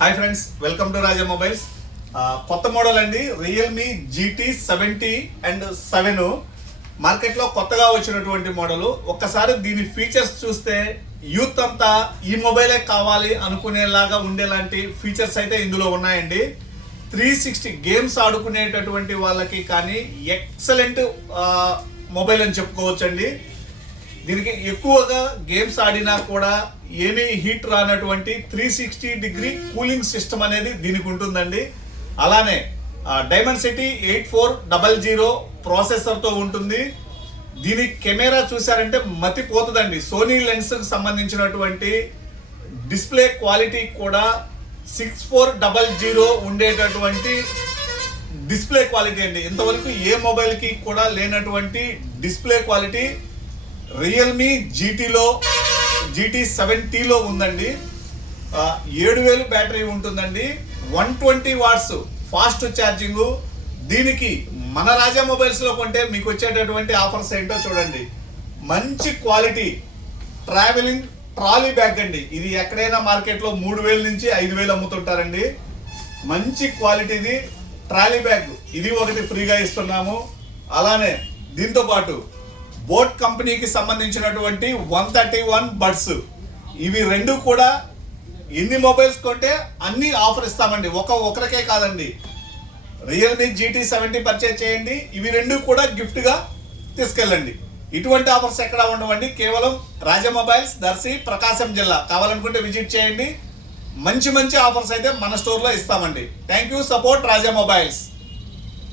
Hi friends, welcome to Raja mobiles. కొత్త model అండి, Realme GT 70 and 7 మార్కెట్లో కొత్తగా వచ్చినటువంటి మోడల్. ఒక్కసారి దీని ఫీచర్స్ చూస్తే యూత్ అంతా ఈ మొబైలే కావాలి అనుకునేలాగా ఉండేలాంటి ఫీచర్స్ అయితే ఇందులో ఉన్నాయండి. 360 గేమ్స్ ఆడుకునేటటువంటి వాళ్ళకి కానీ ఎక్సలెంట్ మొబైల్ అని చెప్పుకోవచ్చండి. దీనికి ఎక్కువగా గేమ్స్ ఆడినా కూడా ఏమీ హీట్ రానటువంటి 360 డిగ్రీ కూలింగ్ సిస్టమ్ అనేది దీనికి ఉంటుందండి. అలానే డైమెన్సిటీ 8400 ప్రాసెసర్తో ఉంటుంది. దీని కెమెరా చూసారంటే మతిపోతుందండి. సోనీ లెన్స్కి సంబంధించినటువంటి డిస్ప్లే క్వాలిటీ కూడా 6400 ఉండేటటువంటి డిస్ప్లే క్వాలిటీ అండి. ఇంతవరకు ఏ మొబైల్కి కూడా లేనటువంటి డిస్ప్లే క్వాలిటీ రియల్మీ GT 70లో ఉందండి. 7000 బ్యాటరీ ఉంటుందండి. 120 వాట్స్ ఫాస్ట్ ఛార్జింగ్. దీనికి మన రాజా మొబైల్స్లో కొంటే మీకు వచ్చేటటువంటి ఆఫర్స్ ఏంటో చూడండి. మంచి క్వాలిటీ ట్రావెలింగ్ ట్రాలీ బ్యాగ్ అండి. ఇది ఎక్కడైనా మార్కెట్లో 3000 నుంచి 5000 అమ్ముతుంటారండి. మంచి క్వాలిటీది ట్రాలీ బ్యాగ్ ఇది ఒకటి ఫ్రీగా ఇస్తున్నాము. అలానే దీంతో పాటు బోట్ కంపెనీకి సంబంధించినటువంటి 131 బడ్స్, ఇవి రెండు కూడా ఎన్ని మొబైల్స్ కొంటే అన్ని ఆఫర్ ఇస్తామండి. ఒకరికే కాదండి. రియల్మీ GT 70 పర్చేజ్ చేయండి, ఇవి రెండు కూడా గిఫ్ట్గా తీసుకెళ్ళండి. ఇటువంటి ఆఫర్స్ ఎక్కడ ఉండవండి. కేవలం రాజా మొబైల్స్, దర్శి, ప్రకాశం జిల్లా. కావాలనుకుంటే విజిట్ చేయండి. మంచి ఆఫర్స్ అయితే మన స్టోర్లో ఇస్తామండి. Thank you. Support Raja mobiles.